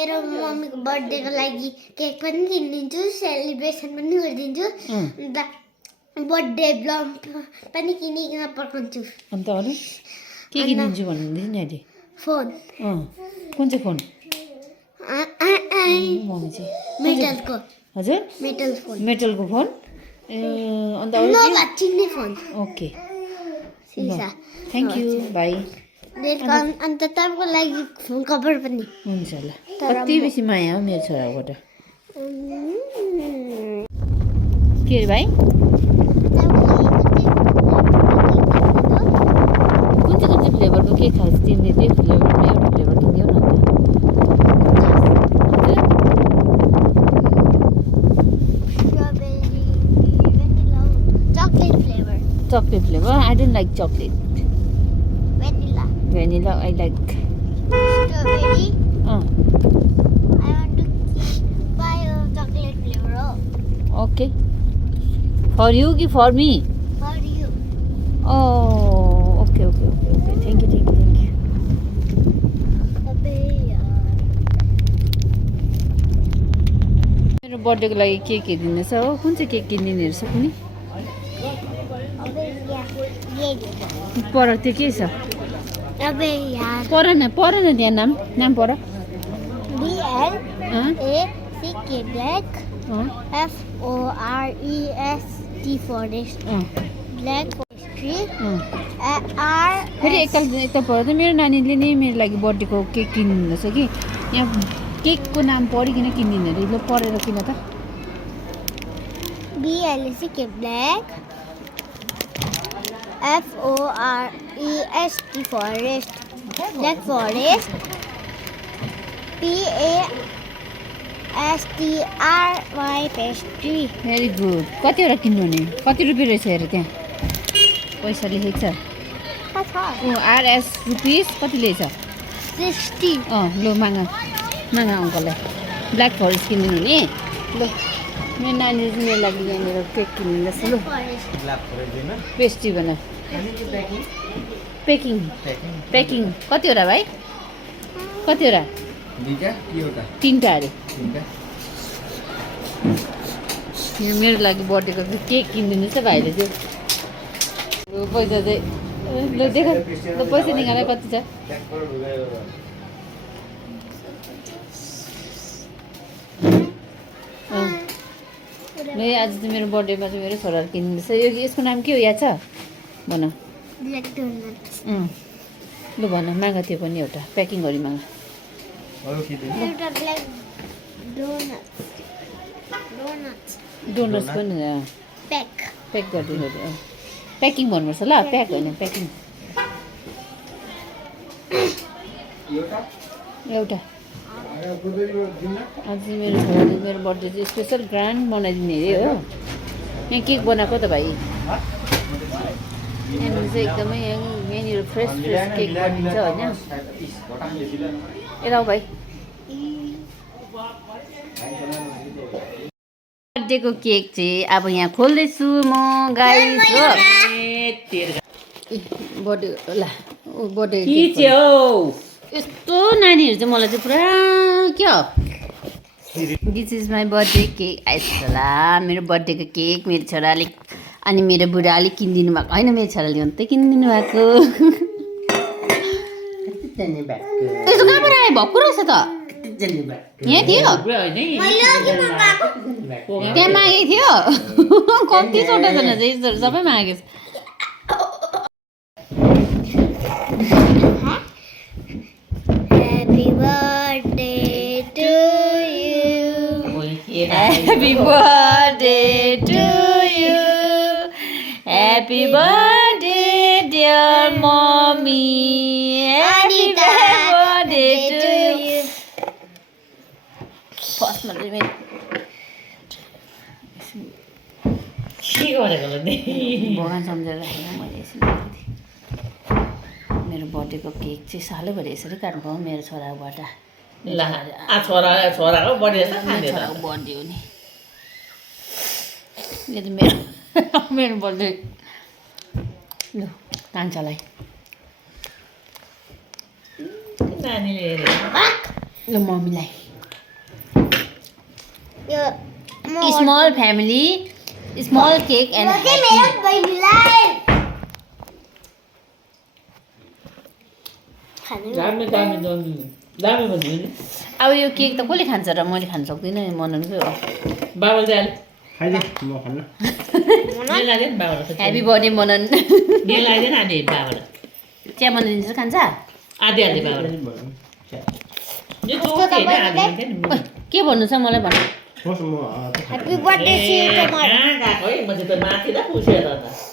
मेरो मम्मीको बर्थडेको लागि केक पनि किनिदिन्छु सेलिब्रेसन पनि गरिदिन्छु अन्त बर्थडे ब्लम पनि किनिकन पठाउँछु अन्त अरू के किनिदिन्छु भन्नुहुँदै नि अहिले फोन कुन चाहिँ फोन मम्मी चाहिँ मेटलको हजुर मेटलको फोन ए अन्त अरू चिन्ने फोन ओके सिसा थ्याङ्क यू बाई अन्त तपाईँको लागि फोन कभर पनि हुन्छ ल कति बेसी माया हो मेरो छोराबाट के अरे भाइ कुन चाहिँ फ्लेभरको केक खान्छ तिमीले त्यही फ्लेभरमा एउटा फ्लेभर किनिदेऊ न chocolate flavor. I don't like chocolate. Vanilla. I like. Strawberry. I want to buy a chocolate flavor. Okay. For you or for me? For you. Oh, okay. Thank you. मेरो बर्थडेको लागि cake किनिदिनेछ हो कुन चाहिँ cake किनिदिने रहेछ कुनै पर त्यो के छ पर न त्यहाँ नाम पर BLACK black FOREST forest black pastry फेरि एकताल पर त मेरो नानीले नै मेरो लागि बर्थडेको केक किनिदिँदैछ कि यहाँ केकको नाम पढिकन किनिदिने अरे ल पढेर किन त BLACK black FOREST forest black forest PASTRY pastry very good कतिवटा किन्नु नि कति रुपियाँ रहेछ हेर त्यहाँ पैसा लेखेको छ RS रुपिस कति लिएछ 60 ल मागा अङ्कललाई ब्ल्याक फरेस्ट किनिदिनु नि ल मेरो नानीले चाहिँ मेरो लागि यहाँनिर केक किनिदिँदैछ ल पेस्ट्री बना पेकिङ कतिवटा भाइ कतिवटा तिनवटा अरे यहाँ मेरो लागि बर्थडेको केक किनिदिनुहोस् त भाइले चाहिँ पैसा चाहिँ ल देख ल पैसा निकाल कति छ ल आज चाहिँ मेरो बर्थडेमा चाहिँ मेरो छोराले किनिदिँदैछ यो यसको नाम के हो याद छ भन ब्ल्याक डोनट्स ल भन माग त्यो पनि एउटा प्याकिङ गरी माग एउटा ब्ल्याक डोनट्स पनि प्याक गरिदिनु प्याकिङ भन्नुपर्छ ल प्याक होइन प्याकिङ एउटा आज मेरो छोराले मेरो बर्थडे चाहिँ स्पेसल ग्रान्ड बनाइदिने अरे हो यहाँ केक बनाएको त भाइ यहाँनिर चाहिँ एकदमै यहाँनिर फ्रेस केक बनिन्छ होइन यता भाइ बर्थडेको केक चाहिँ अब यहाँ खोल्दैछु म गाइस हो बर्थडे ल बर्थडे यस्तो नानीहरू चाहिँ मलाई चाहिँ पुरा क्या this is my birthday cake आइसला मेरो बर्थडेको केक मेरो छोराले अनि मेरो बुढाले किनिदिनु भएको होइन मेरो छोराले मात्रै किनिदिनु भएको त्यसो कहाँबाट आयो भक्कु रहेछ त यहाँ थियो त्यहाँ मागेको थियो कति छोटा छैन चाहिँ सबै मागेको Happy birthday to you. Happy birthday, dear mommy. Happy birthday to you. First, my baby. भगवान सम्झेर राखेर मैले यसरी मेरो बर्थडेको केक चाहिँ सालैभरि यसरी काट्नु पाऊँ मेरो छोराबाट छोराको बर्थडे छोराको बर्थडे हो नि यो त मेरो बर्थडे ल कान्छालाई नानीले ल मम्मीलाई यो small family small cake and यो चाहिँ मेरो बहिनीलाई खानु दामी दामी दामी दामी भन्छु नि अब यो केक त कसले खान्छ र मैले खान सक्दिनँ मनन पो हो बाबाले चाहिँ खाइदे म खान्न अलि लाग्दैन बाबालाई ह्याप्पी बर्थडे मनन मेल लाग्दैन अनि बाबालाई चिया बनाइदिन्छ खान्छ आधी आधी बाबालाई यो चोक होइन आधी हुन्छ नि के भन्नु छ मलाई भन्नु म ह्याप्पी बर्थडे कहाँ गएको है म चाहिँ त माथि त पुसेर त